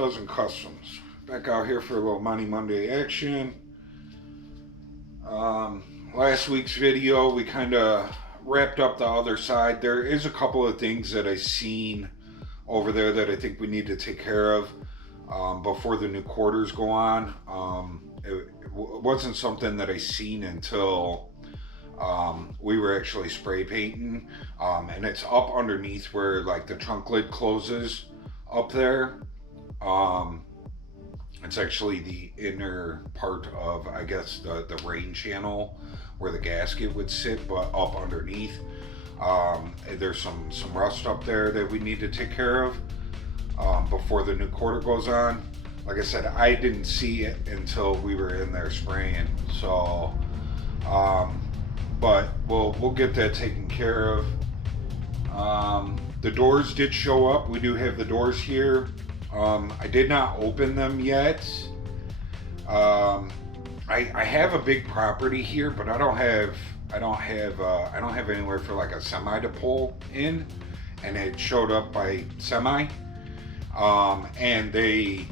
Dozen Customs. Back out here for a little Monte Monday action. Last week's video, we kind of wrapped up the other side. There is a couple of things that I seen over there that I think we need to take care of before the new quarters go on. It wasn't something that I seen until we were actually spray painting, and it's up underneath where like the trunk lid closes up there. It's actually the inner part of, I guess, the rain channel where the gasket would sit, but up underneath. There's some rust up there that we need to take care of before the new quarter goes on. Like I said, I didn't see it until we were in there spraying. So, but we'll get that taken care of. The doors did show up. We do have the doors here. I did not open them yet. I have a big property here, but I don't have anywhere for like a semi to pull in, and it showed up by semi. And they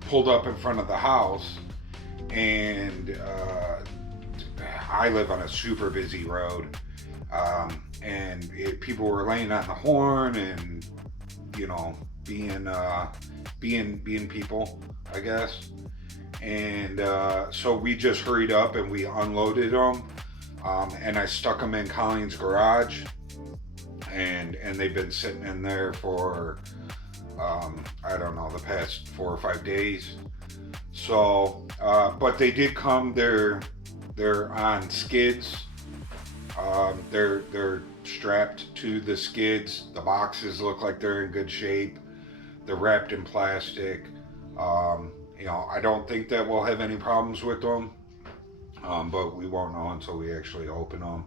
pulled up in front of the house, and I live on a super busy road, and people were laying on the horn and, you know, being people, I guess. And so we just hurried up and we unloaded them, and I stuck them in Colleen's garage, and they've been sitting in there for I don't know, the past 4 or 5 days. So but they did come. They're on skids. They're strapped to the skids. The boxes look like they're in good shape. They're wrapped in plastic. You know, I don't think that we'll have any problems with them, but we won't know until we actually open them.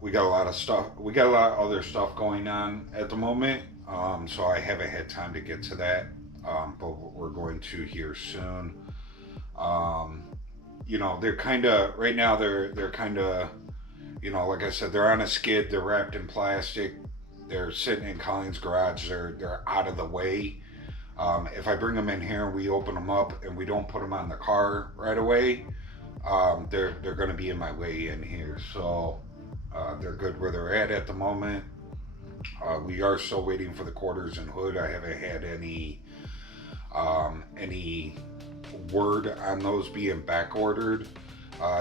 We got a lot of stuff. We got a lot of other stuff going on at the moment, so I haven't had time to get to that. But we're going to here soon. You know, they're kind of right now. They're kind of, you know, like I said, they're on a skid. They're wrapped in plastic. They're sitting in Colleen's garage. They're out of the way. If I bring them in here and we open them up and we don't put them on the car right away, they're going to be in my way in here. So they're good where they're at the moment. We are still waiting for the quarters and hood. I haven't had any word on those being back ordered.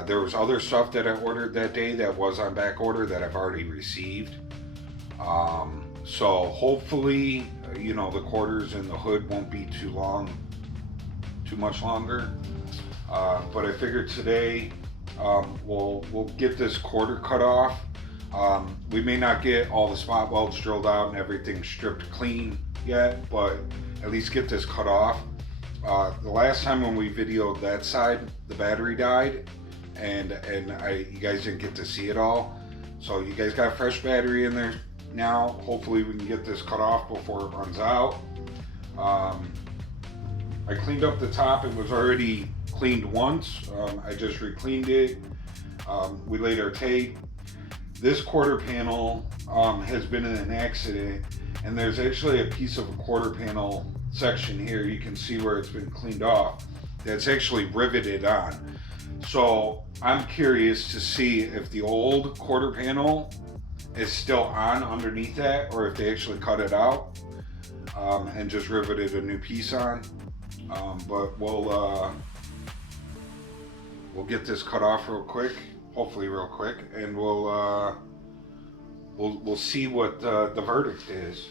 There was other stuff that I ordered that day that was on back order that I've already received. So hopefully, you know, the quarters and the hood won't be too much longer. But I figured today we'll get this quarter cut off. We may not get all the spot welds drilled out and everything stripped clean yet, but at least get this cut off. The last time when we videoed that side, the battery died, and you guys didn't get to see it all. So you guys got a fresh battery in there now. Hopefully we can get this cut off before it runs out. I cleaned up the top. It was already cleaned once. I just re-cleaned it. We laid our tape. This quarter panel has been in an accident, and there's actually a piece of a quarter panel section here. You can see where it's been cleaned off. That's actually riveted on. So I'm curious to see if the old quarter panel is still on underneath that, or if they actually cut it out and just riveted a new piece on. But we'll get this cut off real quick, hopefully real quick, and we'll see what the verdict is.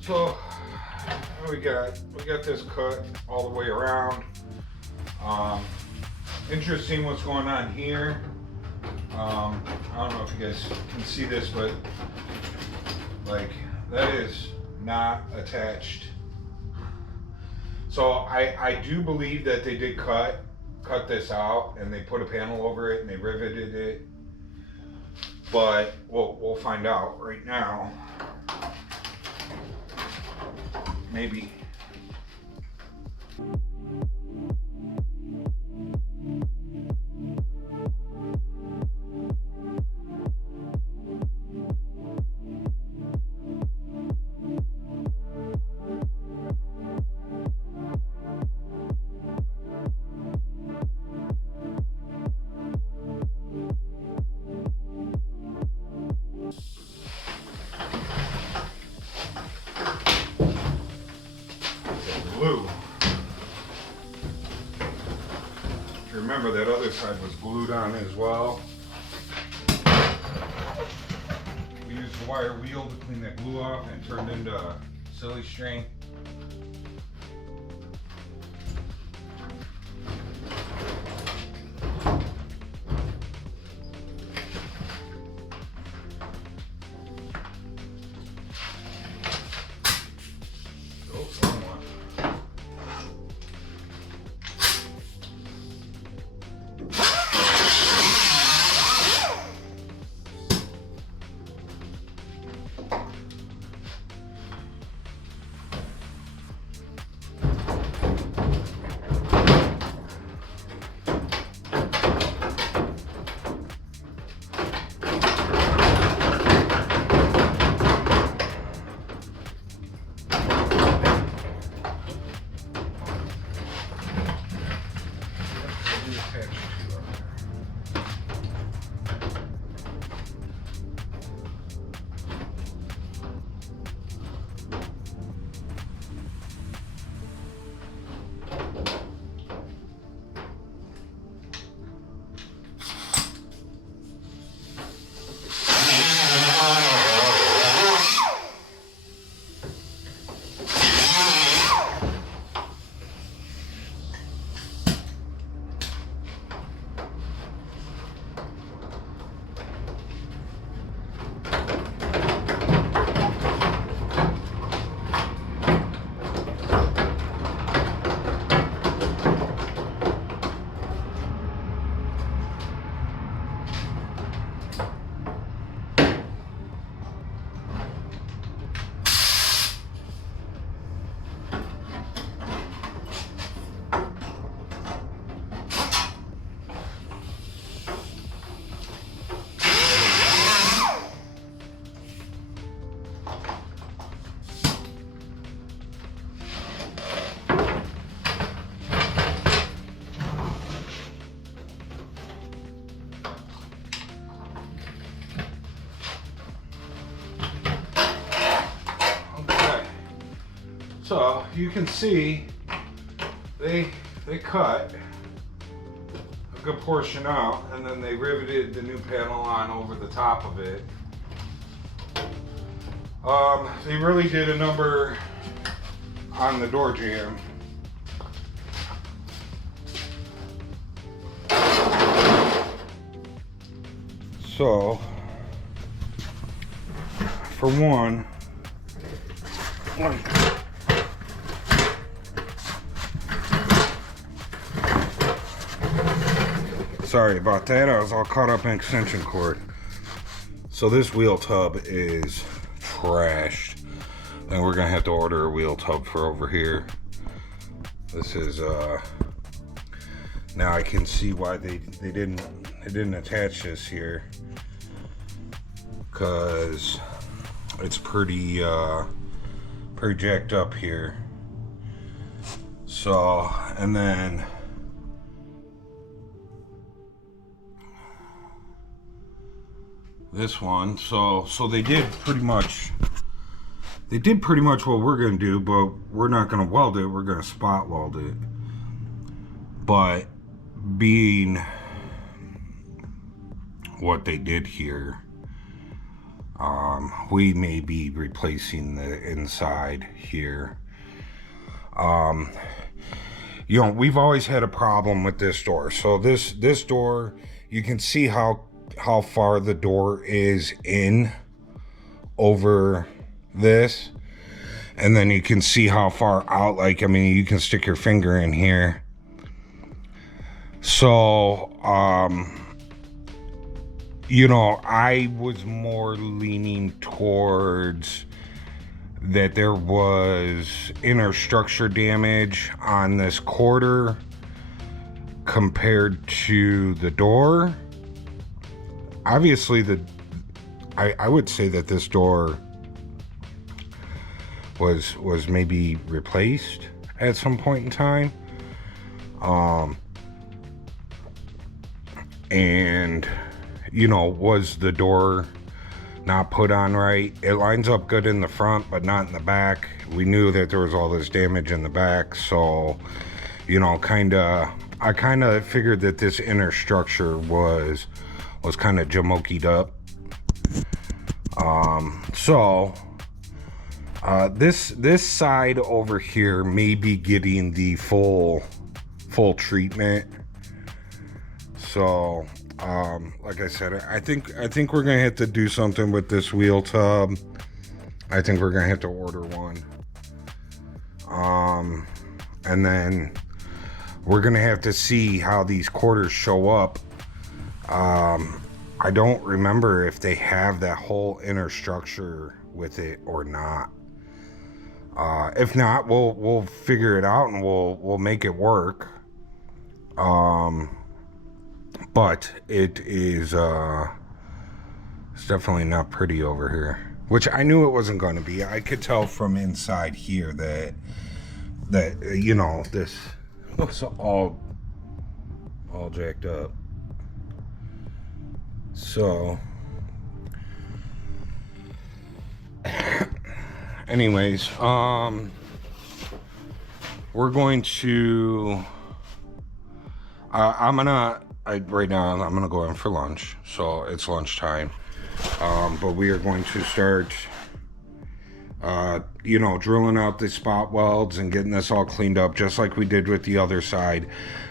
So we got this cut all the way around. Interesting what's going on here. I don't know if you guys can see this, but like that is not attached. So I do believe that they did cut this out and they put a panel over it and they riveted it, but we'll find out right now. Maybe. Glue. Remember that other side was glued on as well. We used the wire wheel to clean that glue off and it turned into silly string. So you can see they cut a good portion out and then they riveted the new panel on over the top of it. They really did a number on the door jamb. So for one, sorry about that, I was all caught up in extension cord. So this wheel tub is trashed, and we're gonna have to order a wheel tub for over here. This is now I can see why they didn't attach this here, because it's pretty jacked up here. So, and then this one, so they did pretty much what we're gonna do, but we're not gonna weld it, we're gonna spot weld it. But being what they did here. We may be replacing the inside here. You know, we've always had a problem with this door. So this door, you can see how far the door is in over this, and then you can see how far out, like, I mean, you can stick your finger in here. So you know, I was more leaning towards that there was inner structure damage on this quarter compared to the door. Obviously, I would say that this door was maybe replaced at some point in time. And you know, was the door not put on right? It lines up good in the front, but not in the back. We knew that there was all this damage in the back, so, you know, I kind of figured that this inner structure was kind of jamokied up. So this side over here may be getting the full treatment. So like I said, I think we're gonna have to do something with this wheel tub. I think we're gonna have to order one. And then we're gonna have to see how these quarters show up. I don't remember if they have that whole inner structure with it or not. If not, we'll figure it out and we'll make it work. But it is it's definitely not pretty over here, which I knew it wasn't going to be. I could tell from inside here that you know, this looks all jacked up. So anyways, we're going to right now I'm gonna go in for lunch, so it's lunchtime. But we are going to start you know, drilling out the spot welds and getting this all cleaned up, just like we did with the other side.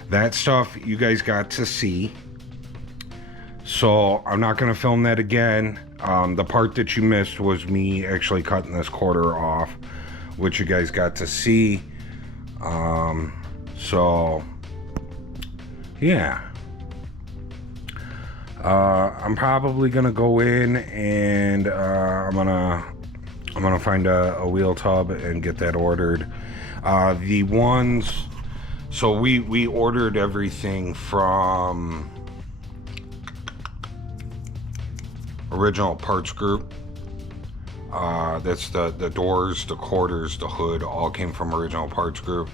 That stuff you guys got to see, so I'm not gonna film that again. The part that you missed was me actually cutting this quarter off, which you guys got to see. So yeah, I'm probably gonna go in and I'm gonna find a wheel tub and get that ordered. The ones, so we ordered everything from Original Parts Group. That's the doors, the quarters, the hood, all came from Original Parts Group.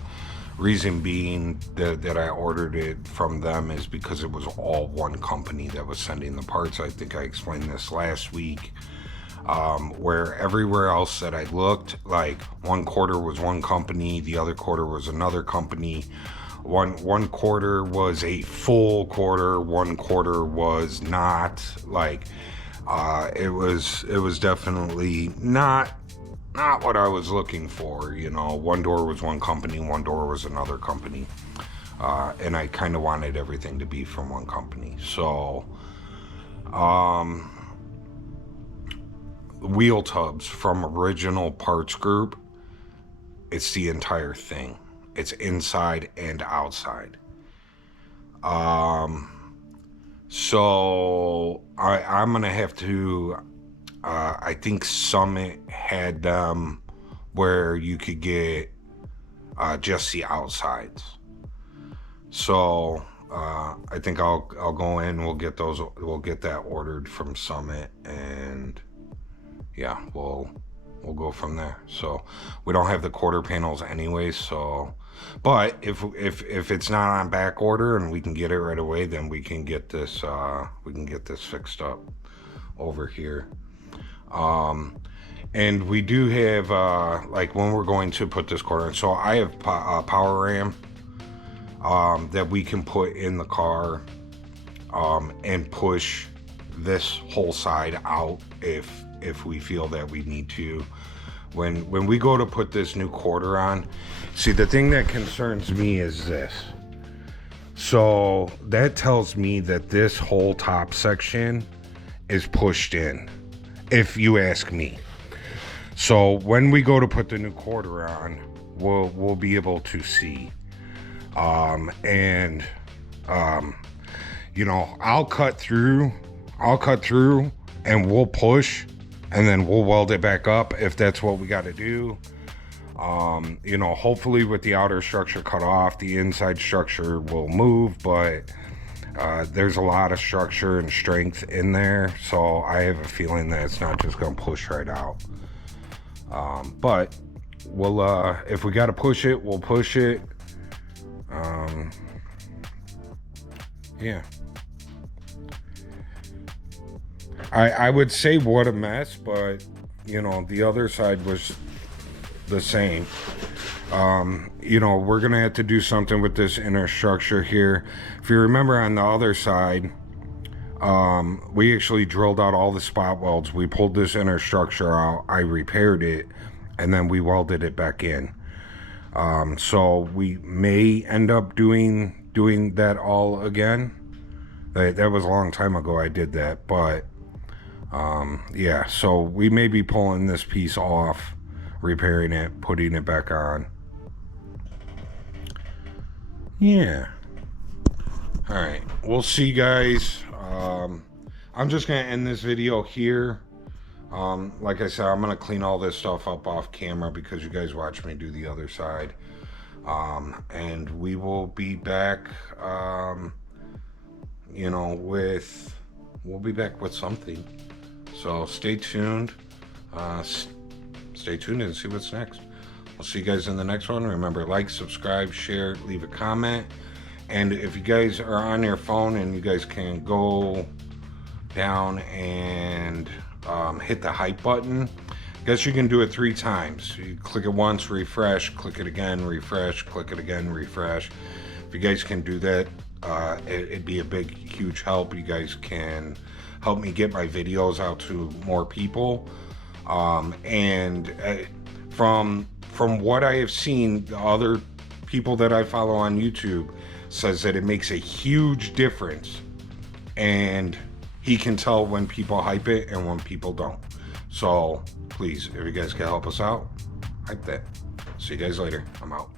Reason being that I ordered it from them is because it was all one company that was sending the parts. I think I explained this last week. Where everywhere else that I looked, like one quarter was one company, the other quarter was another company. One quarter was a full quarter, one quarter was not. Like it was definitely not what I was looking for. You know, one door was one company, one door was another company, and I kind of wanted everything to be from one company. So wheel tubs from Original Parts Group, it's the entire thing. It's inside and outside. So I'm gonna have to I think Summit had them where you could get just the outsides. So I think I'll go in, we'll get that ordered from Summit, and yeah, we'll go from there. So we don't have the quarter panels anyways, so but if it's not on back order and we can get it right away, then we can get this fixed up over here. And we do have like when we're going to put this quarter in, so I have power ram that we can put in the car and push this whole side out if we feel that we need to. When we go to put this new quarter on, see, the thing that concerns me is this. So that tells me that this whole top section is pushed in, if you ask me. So when we go to put the new quarter on, we'll be able to see. You know, I'll cut through and we'll push, and then we'll weld it back up if that's what we got to do. You know, hopefully with the outer structure cut off, the inside structure will move, but there's a lot of structure and strength in there, so I have a feeling that it's not just gonna push right out. But we'll if we got to push it, we'll push it. Yeah, I would say what a mess, but you know, the other side was the same. You know, we're gonna have to do something with this inner structure here. If you remember, on the other side, we actually drilled out all the spot welds. We pulled this inner structure out, I repaired it, and then we welded it back in. So we may end up doing that all again. That was a long time ago I did that, but yeah, so we may be pulling this piece off, repairing it, putting it back on. Yeah. All right, we'll see, guys. I'm just gonna end this video here. Like I said, I'm gonna clean all this stuff up off camera because you guys watch me do the other side. And we will be back, you know, we'll be back with something. So stay tuned. Stay tuned and see what's next. I'll see you guys in the next one. Remember, like, subscribe, share, leave a comment. And if you guys are on your phone and you guys can go down and hit the hype button, I guess you can do it 3 times. You click it once, refresh, click it again, refresh, click it again, refresh. If you guys can do that, it'd be a big, huge help. You guys can help me get my videos out to more people. From what I have seen, the other people that I follow on YouTube says that it makes a huge difference, and he can tell when people hype it and when people don't. So please, if you guys can help us out, hype that. See you guys later. I'm out.